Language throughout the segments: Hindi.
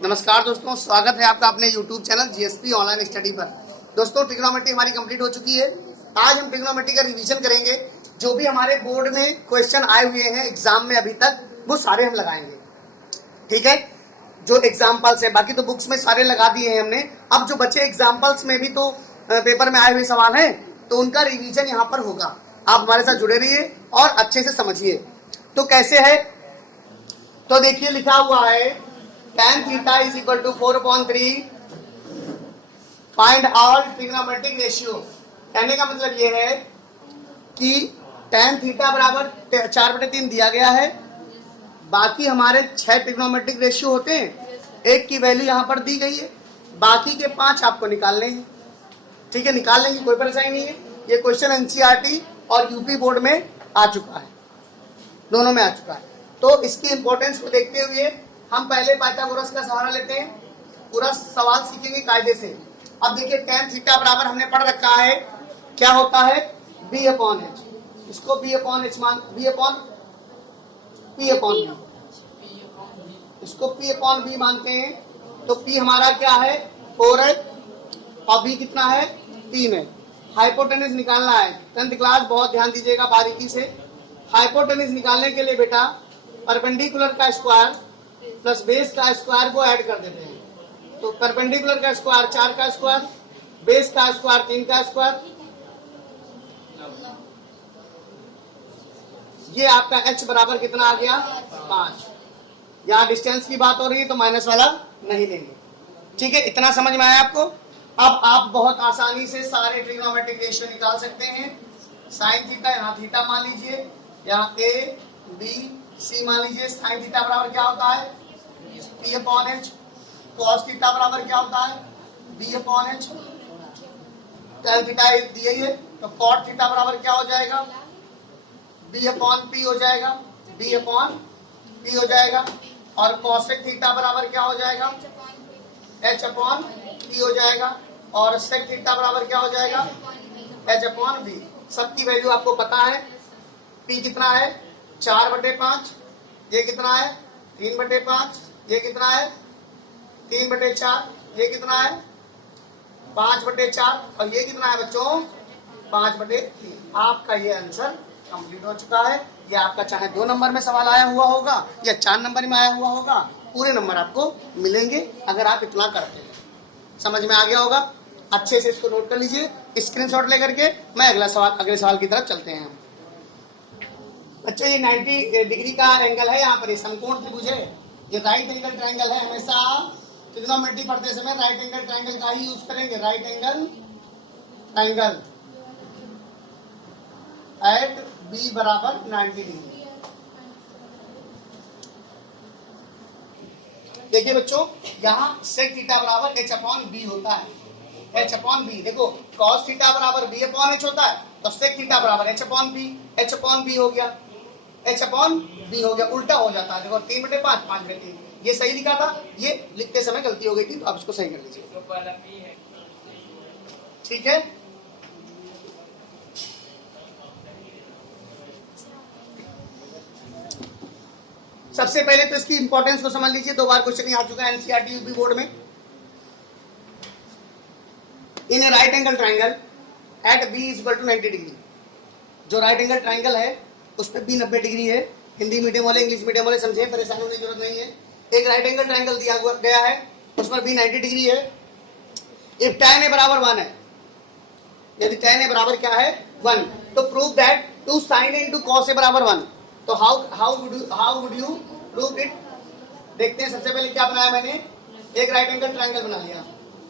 नमस्कार दोस्तों, स्वागत है आपका अपने YouTube channel GSP online study पर। दोस्तों, ट्रिग्नोमेट्री हमारी कंप्लीट हो चुकी है। आज हम ट्रिग्नोमेट्री का रिवीजन करेंगे। जो भी हमारे बोर्ड में क्वेश्चन आए हुए हैं एग्जाम में अभी तक, वो सारे हम लगाएंगे। ठीक है, जो एग्जाम्पल्स है, बाकी तो बुक्स में सारे लगा दिए हैं हमने। अब जो बचे एग्जाम्पल्स में भी तो पेपर में आए हुए सवाल हैं, तो उनका रिवीजन यहाँ पर होगा। आप हमारे साथ जुड़े रहिए और अच्छे से समझिए। तो कैसे है, तो देखिए लिखा हुआ है tan theta is equal to 4/3 find all trigonometric ratio. कहने का मतलब ये है कि tan थीटा बराबर 4/3 दिया गया है। बाकी हमारे 6 ट्रिग्नोमेट्रिक रेशियो होते हैं, एक की वैल्यू यहाँ पर दी गई है, बाकी के 5 आपको निकालने हैं। ठीक है, निकाल लेंगे, कोई परेशानी नहीं है। ये क्वेश्चन एनसीईआरटी और यूपी बोर्ड में आ चुका है, दोनों में आ चुका है। तो इसकी इंपॉर्टेंस को देखते हुए हम पहले पाइथागोरस का सहारा लेते हैं, पूरा सवाल सीखेंगे कायदे से। अब देखिए tan थीटा बराबर हमने पढ़ रखा है, क्या होता है b/h। इसको b/h मान p/b, इसको p/b मानते हैं। तो p हमारा क्या है 4 है और b कितना है 3 है। हाइपोटेनस निकालना है। 10th क्लास, बहुत ध्यान दीजिएगा बारीकी से। हाइपोटेनस निकालने के लिए बेटा परपेंडिकुलर का स्क्वायर प्लस बेस का स्क्वायर को ऐड कर देते हैं। तो परपेंडिकुलर का स्क्वायर 4 का स्क्वायर, बेस का स्क्वायर 3 का स्क्वायर, ये आपका h बराबर कितना आ गया 5। यहाँ डिस्टेंस की बात हो रही है तो माइनस वाला नहीं लेंगे। ठीक है, इतना समझ में आया आपको। अब आप बहुत आसानी से सारे ट्रिग्नोमेट्रिक रेशियो निकाल सकते हैं। साइन थीटा, यहाँ थीटा मान लीजिए, यहाँ a b c मान लीजिए। साइन थीटा बराबर क्या होता है p/h। कॉस थीटा बराबर क्या होता है b/h। tan थीटा दिया ही है, तो कॉट थीटा बराबर क्या हो जाएगा b/p हो जाएगा, b/p हो जाएगा। और कॉसेक थीटा बराबर क्या हो जाएगा h/p हो जाएगा। और सेक थीटा बराबर क्या हो जाएगा h/v। सबकी वैल्यू आपको पता है। p कितना है 4/5, ये कितना है 3/5, ये कितना है 3/4, ये कितना है 5/4 और ये कितना है बच्चों 5/3। आपका ये आंसर कंप्लीट हो चुका है। ये आपका चाहे 2 नंबर में सवाल आया हुआ होगा या 4 नंबर में आया हुआ होगा, पूरे नंबर आपको मिलेंगे अगर आप इतना करते हैं। समझ में आ गया होगा। अच्छे से इसको नोट कर लीजिए, स्क्रीनशॉट लेकर के। मैं अगले सवाल की तरफ चलते हैं। बच्चों, ये 90 डिग्री का एंगल है, यहाँ पर ये समकोण त्रिभुज है, ये राइट एंगल ट्रायंगल है। हमेशा ट्रिग्नोमेट्री पढ़ते समय राइट एंगल ट्रायंगल का ही यूज करेंगे। Right angle triangle at b बराबर 90 डिग्री। देखिए बच्चों, यहाँ सेक थीटा बराबर h/b होता है, h/b। देखो cos थीटा बराबर b/h होता है, तो सेक थीटा बराबर h/b हो गया, h/b हो गया, उल्टा हो जाता है। देखो 3/5, 5/3, ये सही लिखा था, ये लिखते समय गलती हो गई थी, तो आप इसको सही कर लीजिए। ठीक है, सबसे पहले तो इसकी इंपॉर्टेंस को समझ लीजिए। 2 बार क्वेश्चन आ चुका है एनसीईआरटी यूपी बोर्ड में। In a right angle triangle at b is equal to 90 degree. जो राइट एंगल ट्रायंगल है उस पर b 90 डिग्री है। हिंदी मीडियम वाले, इंग्लिश मीडियम वाले समझे, परेशान होने की जरूरत नहीं है। एक राइट एंगल ट्रायंगल दिया गया है, उस पर b 90 डिग्री है। इफ tan a बराबर 1 है, यदि tan a बराबर क्या है 1, तो prove that 2 sin a into cos a बराबर 1। तो how would you prove it. देखते हैं। सबसे पहले क्या बनाया मैंने, एक राइट एंगल ट्रायंगल बना लिया,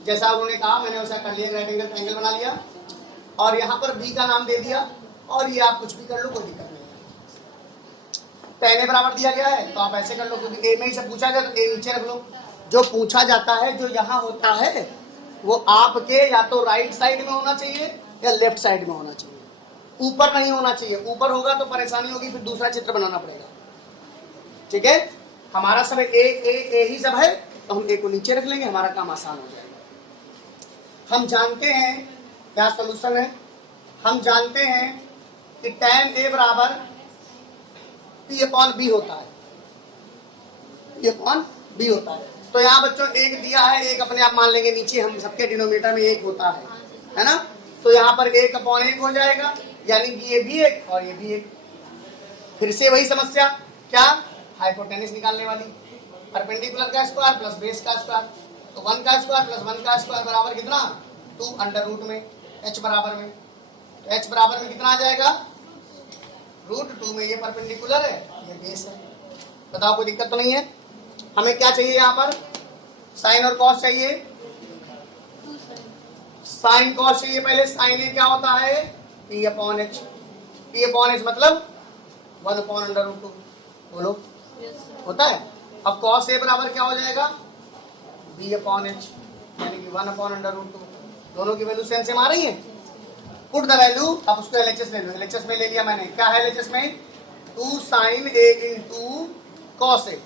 जैसा उन्होंने कहा मैंने वैसा कर लिया। एक राइट एंगल ट्रायंगल बना लिया और यहाँ पर b का नाम दे दिया, और ये आप कुछ भी कर लो, कोई दिक्कत नहीं है। tan a बराबर दिया गया है तो आप ऐसे कर लो, क्योंकि a में ही से पूछा गया तो a नीचे रख लो। जो पूछा जाता है, जो यहाँ होता है, वो आपके या तो राइट साइड में होना चाहिए या लेफ्ट साइड में होना चाहिए, ऊपर नहीं होना चाहिए। ऊपर होगा तो परेशानी होगी, फिर दूसरा चित्र बनाना पड़ेगा। ठीक है, हमारा सब ए ही सब है, तो हम ए को नीचे रख लेंगे, हमारा काम आसान हो जाएगा। हम जानते हैं क्या सोल्यूशन है। हम जानते हैं कि tan a बराबर p/b होता है, p/b होता है। तो यहाँ बच्चों एक दिया है, एक अपने आप मान लेंगे नीचे, हम सबके डिनोमिनेटर में एक होता है ना। तो यहाँ पर 1/1 हो जाएगा, यानी कि ये भी एक और ये भी एक। फिर से वही समस्या, क्या, हाइपोटेनस निकालने वाली, परपेंडिकुलर का स्क्वायर प्लस बेस का स्क्वायर। तो 1 का स्क्वायर प्लस 1 का स्क्वायर बराबर कितना, 2 अंडर रूट में h बराबर में। तो h बराबर में कितना आ जाएगा, √2 में। ये परपेंडिकुलर है, ये बेस है। बताओ कोई दिक्कत तो नहीं है। हमें क्या चाहिए यहाँ पर, साइन और कॉस चाहिए। साइन कॉस चाहिए पहले। साइन ए क्या होता है, p/h। p/h मतलब 1/√2। बोलो, होता है। अब कॉस ए बराबर क्या हो जाएगा, b/h, यानी कि 1/√2। दोनों की वैल्यू सेम सेम आ रही है। पुट द वैल्यू, अब उसको एलएचएस ले लो। एलएचएस में ले लिया मैंने, क्या है एलएचएस में, 2 sin a into cos a,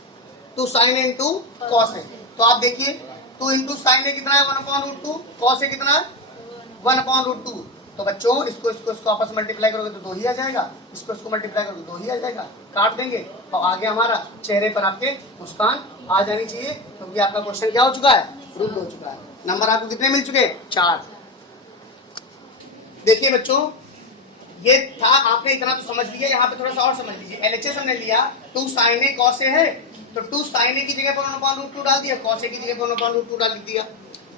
2 sin a into cos a. तो आप देखिए 2 इंटू साइन ए कितना है, 1/√2, कॉस ए कितना है, 1/√2। तो बच्चों इसको आपस में मल्टीप्लाई करोगे तो 2 ही आ जाएगा, इसको मल्टीप्लाई करोगे तो 2 ही आ जाएगा, काट देंगे और आगे हमारा चेहरे पर आपके मुस्कान आ जानी चाहिए, क्योंकि तो आपका क्वेश्चन क्या हो चुका है, प्रूव हो चुका है। नंबर आपको कितने मिल चुके, 4। देखिए बच्चों, ये था, आपने इतना तो समझ लिया। यहाँ पे थोड़ा सा और समझ लीजिए। एलएचएस हमने लिया, 2 sin a cos a है, तो 2 sin a की जगह पर 1/√2 डाल दिया, cos a की जगह पर 1/√2 डाल दिया।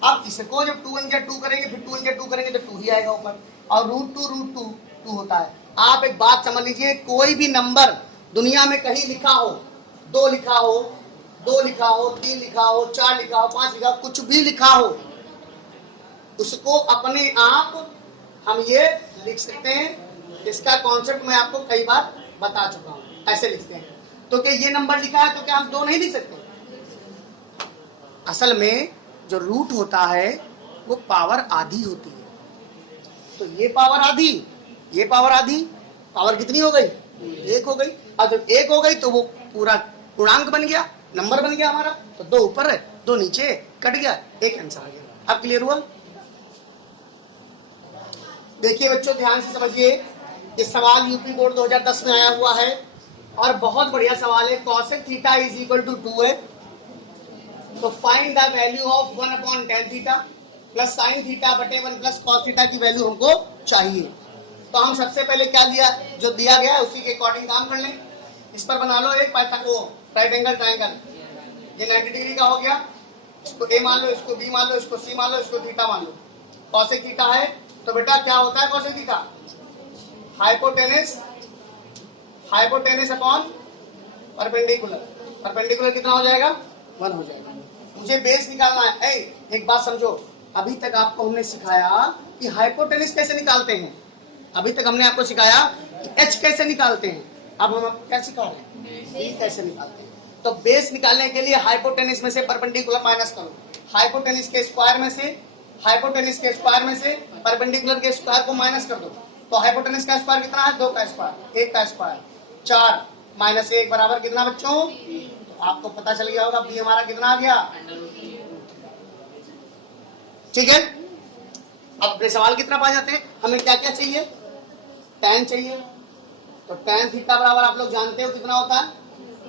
अब इसको जब 2 × 2 करेंगे, फिर 2 × 2 करेंगे तो 2 ही आएगा ऊपर, और √2 होता है। आप एक बात समझ लीजिए, कोई भी नंबर दुनिया में कहीं लिखा हो, 2 लिखा हो, 2 लिखा हो, 3 लिखा हो, 4 लिखा हो, 5 लिखा हो, कुछ भी लिखा हो, उसको अपने आप हम ये लिख सकते हैं। इसका कॉन्सेप्ट मैं आपको कई बार बता चुका हूं, ऐसे लिखते हैं। तो क्या ये नंबर लिखा है तो क्या हम 2 नहीं लिख सकते? असल में जो रूट होता है वो पावर आधी होती है। तो ये पावर आधी, ये पावर आधी, पावर कितनी हो गई, 1 हो गई। अब जब 1 हो गई तो वो पूरा पूर्णांक बन गया, नंबर बन गया हमारा। तो 2 ऊपर है, 2 नीचे, कट गया, एक आंसर आ गया। अब क्लियर हुआ? देखिए बच्चों, ध्यान से समझिए। ये सवाल यूपी बोर्ड 2010 में आया हुआ है और बहुत बढ़िया सवाल है। cosec theta is equal to 2 है, तो find the value of 1/tan theta plus sine theta बटे 1 प्लस कॉस थीटा की वैल्यू हमको चाहिए। तो हम सबसे पहले क्या लिया, जो दिया गया है उसी के अकॉर्डिंग काम कर लें। इस पर बना लो एक राइट एंगल ट्राइंगल। ये 90 डिग्री का हो गया, इसको ए मान लो, इसको बी मान लो, इसको सी मान लो, इसको थीटा मान लो। cosec थीटा है तो बेटा क्या होता है cosec theta, hypotenuse upon perpendicular. Perpendicular कितना हो जाएगा, 1 हो जाएगा। मुझे बेस निकालना है। एक बात समझो, अभी तक आपको हमने सिखाया कि हाइपोटेनस कैसे निकालते हैं, अभी तक हमने आपको सिखाया कि h कैसे निकालते हैं। अब हम आपको क्या सिखा रहे हैं, b कैसे निकालते हैं। तो बेस निकालने के लिए हाइपोटेनस में से परपेंडिकुलर माइनस करो, हाइपोटेनस के स्क्वायर में से परपेंडिकुलर के स्क्वायर को माइनस कर दो। तो हाइपोटेनस का स्क्वायर कितना है, 2 का स्क्वायर, 1 का स्क्वायर, 4 - 1 बराबर कितना बच्चों, तो आपको पता चल गया होगा बी हमारा कितना आ गया। ठीक है, अब अपने सवाल की तरफ आ जाते हैं। हमें क्या क्या चाहिए, tan चाहिए। तो tan थीटा बराबर आप लोग जानते हो कितना होता है,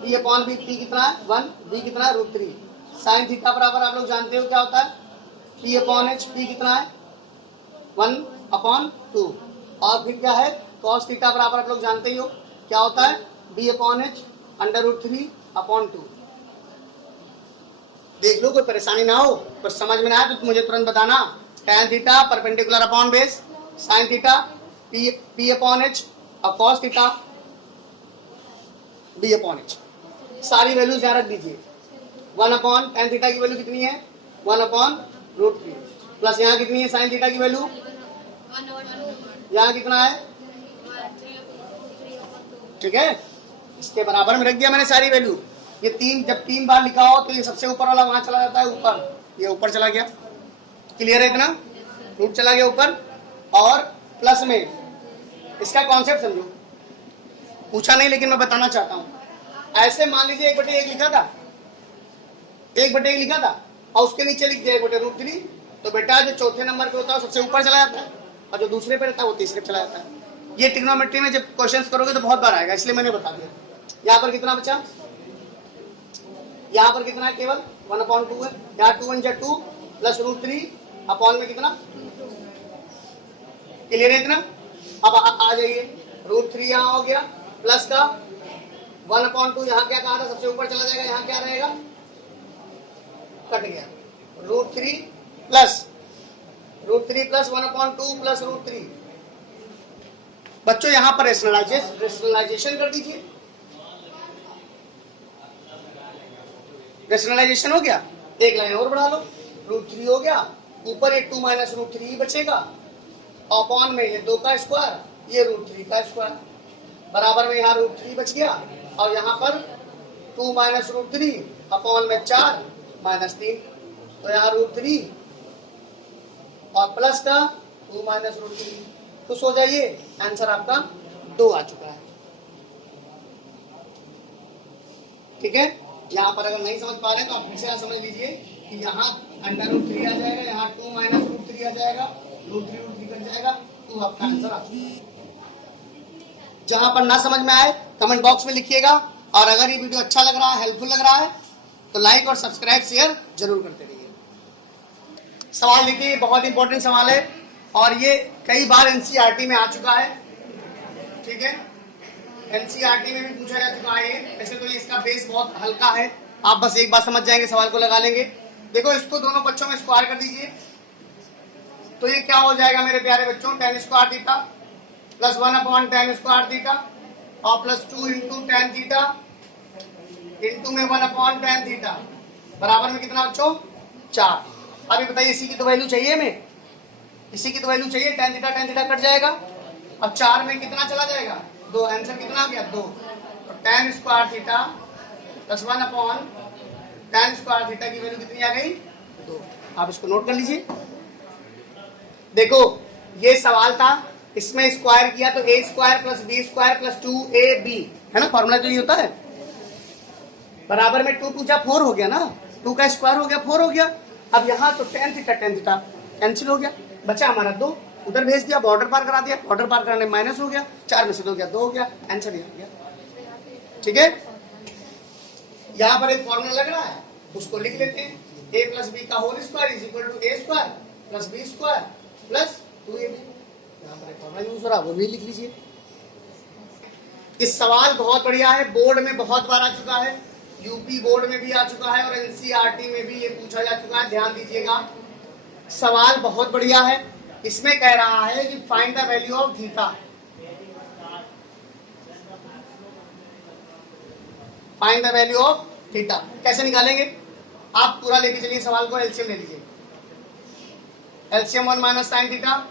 b/b। p कितना है, 1, b कितना है, √3। साइन थीटा बराबर आप लोग जानते हो क्या होता है, p/h। p कितना है, 1/2। और फिर क्या है, cos थीटा बराबर आप लोग जानते ही हो क्या होता है, b/h √3/2। देख लो, कोई परेशानी ना हो, कुछ समझ में ना आए तो मुझे तुरंत बताना। tan theta perpendicular upon base, sin theta p/h और cos थीटा b/h। सारी वैल्यूज यहाँ रख दीजिए। 1/tan थीटा की वैल्यू कितनी है, 1/√3 प्लस यहाँ कितनी है sin थीटा की वैल्यू, यहाँ कितना है, ठीक है, इसके बराबर में रख दिया मैंने सारी वैल्यू। ये 3 जब 3 बार लिखा हो तो ये सबसे ऊपर वाला वहां चला जाता है, ऊपर, ये ऊपर चला गया। क्लियर है इतना, रूट चला गया ऊपर। और प्लस में इसका कॉन्सेप्ट समझो, पूछा नहीं लेकिन मैं बताना चाहता हूं। ऐसे मान लीजिए 1/1 लिखा था, 1/1 लिखा था और उसके नीचे लिख दिया 1/√3। तो बेटा जो चौथे नंबर पे होता है सबसे ऊपर चला जाता है और जो दूसरे पे रहता है वो तीसरे पे चला जाता है। ये ट्रिग्नोमेट्री में जब क्वेश्चंस करोगे तो बहुत बार आएगा, इसलिए मैंने बता दिया। यहाँ पर कितना बचा, यहाँ पर कितना है, केवल 1/2 है। यहाँ 2 1 2 प्लस √3 अपॉन में कितना, क्लियर है इतना। अब आ जाइए, √3 यहाँ हो गया, प्लस का 1/2 यहाँ क्या कहा था, सबसे ऊपर चला जाएगा, यहाँ क्या रहेगा, कट गया, √3 प्लस 1/2 प्लस √3। बच्चों यहाँ पर रेशनलाइजेशन कर दीजिए, रेशनलाइजेशन हो गया, एक लाइन और बढ़ा लो, √3 हो गया, ऊपर ये 2 माइनस √3 बचेगा, अपॉन में ये 2 का स्क्वायर, ये √3 का स्क्वायर, बराबर में यहाँ √3 बच गया, और यहाँ पर 2 माइनस √3 अपॉन में 4 माइनस 3, तो यहाँ √3 और प्लस का 2 माइनस √3। खुश हो जाइए, आंसर आपका 2 आ चुका है। ठीक है, यहाँ पर अगर नहीं समझ पा रहे हैं तो आप फिर से समझ लीजिए कि यहाँ √3 आ जाएगा, यहाँ 2 माइनस √3 आ जाएगा, √3 कट जाएगा, तो आपका आंसर आ चुका है। जहां पर ना समझ में आए कमेंट बॉक्स में लिखिएगा, और अगर ये वीडियो अच्छा लग रहा है, हेल्पफुल लग रहा है, तो लाइक और सब्सक्राइब शेयर जरूर करते रहिए। सवाल देखिए, बहुत इंपॉर्टेंट सवाल है, और ये कई बार एनसीईआरटी में आ चुका है। ठीक है, एनसीईआरटी में भी पूछा जा चुका है ये। वैसे तो ये इसका बेस बहुत हल्का है, आप बस एक बार समझ जाएंगे, सवाल को लगा लेंगे। देखो, इसको दोनों बच्चों में स्क्वायर कर दीजिए, तो ये क्या हो जाएगा मेरे प्यारे बच्चों, tan square theta plus 1/tan square theta और plus 2 into tan theta into में 1/tan थीटा, बराबर में कितना बच्चों, 4। अभी बताइए, इसी की तो वैल्यू चाहिए हमें, इसी की तो वैल्यू चाहिए, tan थीटा कट जाएगा, अब 4 में कितना चला जाएगा, 2, आंसर कितना आ गया, 2। तो tan square theta plus 1/tan square theta की वैल्यू कितनी आ गई, 2। आप इसको नोट कर लीजिए। देखो, ये सवाल था, इसमें स्क्वायर किया तो a square plus b square plus 2ab है ना, फॉर्मूला तो ये होता है, बराबर में 2 2 जा 4 हो गया ना, 2 का स्क्वायर हो गया 4 हो गया। अब यहाँ तो tan थीटा कैंसिल हो गया, बचा हमारा 2, उधर भेज दिया, बॉर्डर पार करा दिया, बॉर्डर पार कराने माइनस हो गया, 4 में से 2 गया 2 हो गया, आंसर ये हो गया। ठीक है, यहाँ पर एक फॉर्मूला लग रहा है, उसको लिख लेते हैं, a प्लस बी का whole square is equal to a square plus b square plus 2ab। यहाँ पर एक फॉर्मूला यूज हो रहा है, वो भी लिख लीजिए। इस सवाल बहुत बढ़िया है, बोर्ड में बहुत बार आ चुका है, यूपी बोर्ड में भी आ चुका है और एनसीईआरटी में भी ये पूछा जा चुका है। ध्यान दीजिएगा, सवाल बहुत बढ़िया है। इसमें कह रहा है कि find the value of theta, find the value of theta कैसे निकालेंगे, आप पूरा लेके चलिए सवाल को, एलसीएम ले लीजिए, LCM 1 minus sine theta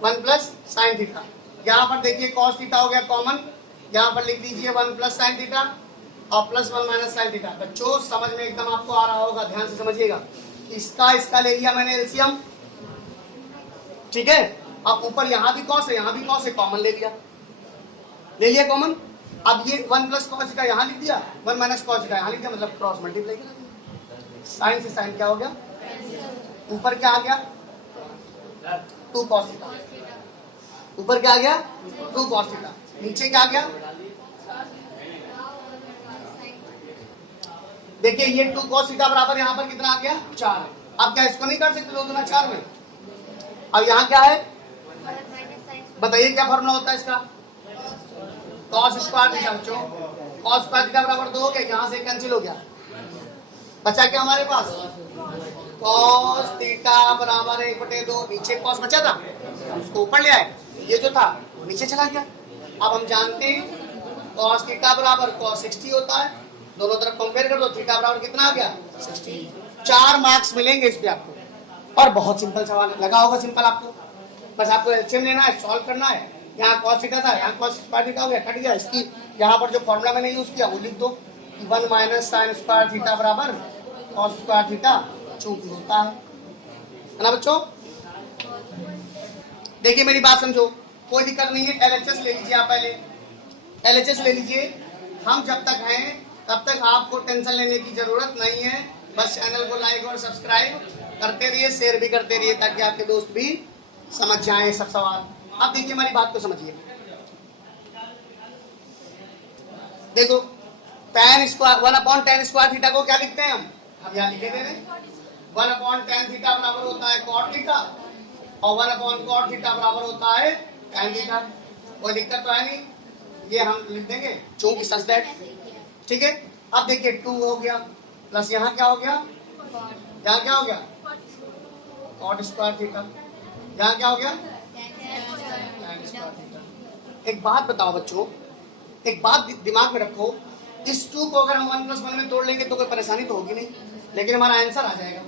1 plus sine theta. यहाँ पर देखिए कॉस थीटा हो गया कॉमन, यहाँ पर लिख दीजिए 1 प्लस साइन थीटा और प्लस 1 माइनस साइन थीटा। बच्चों समझ में एकदम आपको आ रहा होगा, ध्यान से समझिएगा। इसका ले लिया मैंने एलसीएम, ठीक है। अब ऊपर यहाँ भी कॉस है, यहाँ भी कॉस है, कॉमन ले लिया कॉमन। अब ये 1 प्लस कॉस थीटा यहाँ लिख दिया, 1 माइनस कॉस थीटा यहाँ लिख दिया, मतलब क्रॉस मल्टीप्लाई करा दिया। साइन से साइन क्या हो गया, ऊपर क्या आ गया 2 कॉस थीटा, ऊपर क्या आ गया 2 कॉस थीटा, नीचे क्या आ गया, देखिए ये 2 कॉस थीटा बराबर यहाँ पर कितना आ गया 4। अब क्या इसको नहीं कर सकते 2 दूना 4 में। अब यहाँ क्या है बताइए, क्या फॉर्मूला होता है इसका, कॉस स्क्वायर थीटा। बच्चों कॉस स्क्वायर थीटा बराबर 2 हो गया, यहाँ से कैंसिल हो गया, बचा क्या हमारे पास कॉस थीटा बराबर 1/2। नीचे कॉस बचा था, उसको ऊपर ले आए, ये जो था वो नीचे चला गया। अब हम जानते हैं कॉस थीटा बराबर कॉस 60 होता है, दोनों तरफ कंपेयर कर दो, थीटा बराबर कितना आ गया 60। 4 मार्क्स मिलेंगे इस पे आपको, और बहुत सिंपल सवाल है, लगा होगा सिंपल आपको। बस आपको एलसीएम लेना है, सॉल्व करना है। यहाँ कॉस थीटा था, यहाँ कॉस स्क्वायर थीटा हो गया, कट गया। इसकी यहाँ पर जो फॉर्मूला मैंने यूज किया वो लिख दो, 1 माइनस साइन स्क्वायर थीटा बराबर कॉस स्क्वायर थीटा, चूक होता है ना बच्चों। देखिए मेरी बात समझो, कोई दिक्कत नहीं है, एलएचएस ले लीजिए आप, पहले एलएचएस ले लीजिए। हम जब तक हैं तब तक आपको टेंशन लेने की जरूरत नहीं है, बस चैनल को लाइक और सब्सक्राइब करते रहिए, शेयर भी करते रहिए, ताकि आपके दोस्त भी समझ जाए सब सवाल। अब देखिए हमारी बात को समझिए, देखो tan square 1/tan square theta को क्या लिखते हैं हम यहाँ लिखे दे रहे हैं 1/tan थीटा बराबर होता है cot थीटा और 1/cot थीटा बराबर होता है tan थीटा। कोई दिक्कत तो है नहीं, ये हम लिख देंगे चूंकि सच दैट। ठीक है, अब देखिए 2 हो गया प्लस यहाँ क्या हो गया, यहाँ क्या हो गया cot स्क्वायर थीटा, यहाँ क्या हो गया tan स्क्वायर थीटा। एक बात बताओ बच्चों, एक बात दिमाग में रखो, इस 2 को अगर हम 1 + 1 में तोड़ लेंगे तो कोई परेशानी तो होगी नहीं, लेकिन हमारा आंसर आ जाएगा।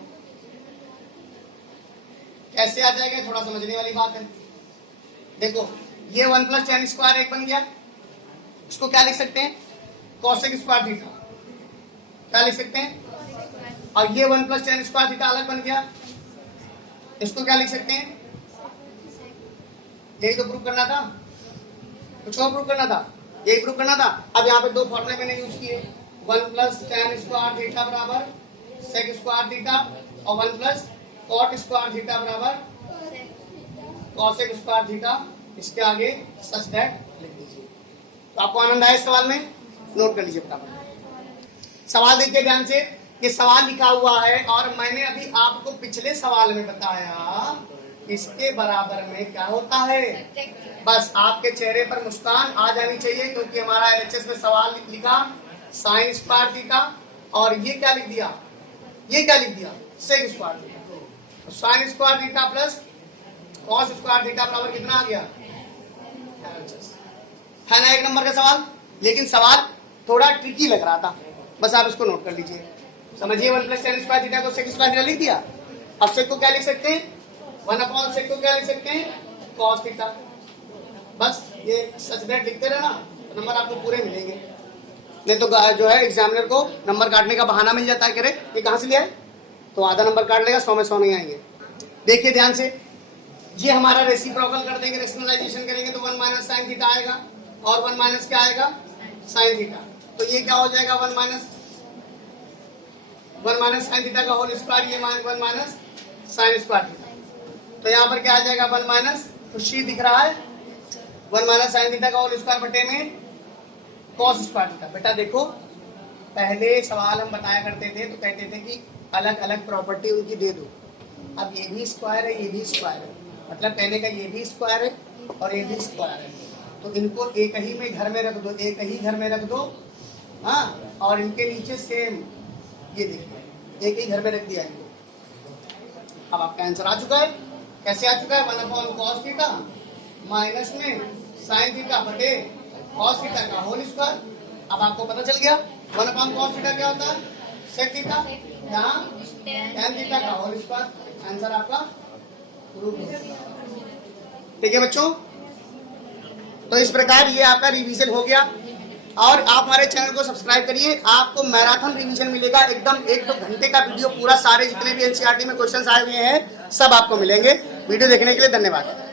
कैसे आ जाएगा, थोड़ा समझने वाली बात है। देखो ये 1 + tan स्क्वायर एक बन गया, इसको क्या लिख सकते हैं cosec स्क्वायर थीटा, क्या लिख सकते हैं, और ये 1 + tan स्क्वायर थीटा अलग बन गया, इसको क्या लिख सकते हैं, यही तो प्रूव करना था, कुछ और प्रूव करना था, यही प्रूव करना था। अब यहाँ पे 2 फॉर्मूले मैंने यूज किए, 1 + tan स्क्वायर थीटा बराबर sec स्क्वायर थीटा और 1 + cot स्क्वायर थीटा बराबर cosec स्क्वायर थीटा, इसके आगे सच दैट लिख दीजिए। तो आपको आनंद आया इस सवाल में, नोट कर लीजिए फटाफट। सवाल देखिए ध्यान से, ये सवाल लिखा हुआ है और मैंने अभी आपको पिछले सवाल में बताया इसके बराबर में क्या होता है। बस आपके चेहरे पर मुस्कान आ जानी चाहिए, क्योंकि हमारा एलएचएस में सवाल लिखा sin स्क्वायर थीटा और ये क्या लिख दिया, ये क्या लिख दिया sec square theta. sin square theta plus cos square theta बराबर कितना आ गया, है ना, 1 नंबर का सवाल। लेकिन सवाल थोड़ा ट्रिकी लग रहा था, बस आप इसको नोट कर लीजिए, समझिए। 1 + tan स्क्वायर थीटा को sec स्क्वायर थीटा लिख दिया, अब sec को क्या लिख सकते हैं, 1/sec को क्या लिख सकते हैं cos थीटा। बस ये सच दैट लिखते रहना, तो नंबर आपको पूरे मिलेंगे। नहीं तो जो है एग्जामिनर को नंबर काटने का बहाना मिल जाता है, कह रहे ये कहाँ से लिया है, तो आधा नंबर काट लेगा, 100 में 100 नहीं आएंगे। देखिए ध्यान से, ये हमारा रेसिप्रोकल कर देंगे, रेशनलाइजेशन करेंगे तो 1 - sin थीटा आएगा और 1 - क्या आएगा sin थीटा। तो ये क्या हो जाएगा 1 - sin थीटा का होल स्क्वायर, ये 1 - sin स्क्वायर थीटा। तो यहाँ पर क्या आ जाएगा 1 - खुशी दिख रहा है 1 - sin थीटा का होल स्क्वायर बटे में cos स्क्वायर थीटा। बेटा देखो, पहले सवाल हम बताया करते थे तो कहते थे कि अलग अलग प्रॉपर्टी उनकी दे दो। अब ये भी स्क्वायर है, ये भी स्क्वायर है, मतलब कहने का ये भी स्क्वायर है और ये भी स्क्वायर है, तो इनको एक ही में घर में रख दो, एक ही घर में रख दो, हाँ, और इनके नीचे सेम, ये देखिए एक ही घर में रख दिया इनको। अब आपका आंसर आ चुका है, कैसे आ चुका है 1/cos थीटा माइनस में sin थीटा बटे cos थीटा का होल स्क्वायर। अब आपको पता चल गया 1/cos थीटा क्या होता है sec थीटा, यहाँ tan थीटा का होल स्क्वायर। आंसर आपका ठीक है बच्चों। तो इस प्रकार ये आपका रिवीजन हो गया, और आप हमारे चैनल को सब्सक्राइब करिए, आपको मैराथन रिवीजन मिलेगा एकदम, 1-2 घंटे का वीडियो पूरा, सारे जितने भी एनसीईआरटी में क्वेश्चंस आए हुए हैं सब आपको मिलेंगे। वीडियो देखने के लिए धन्यवाद।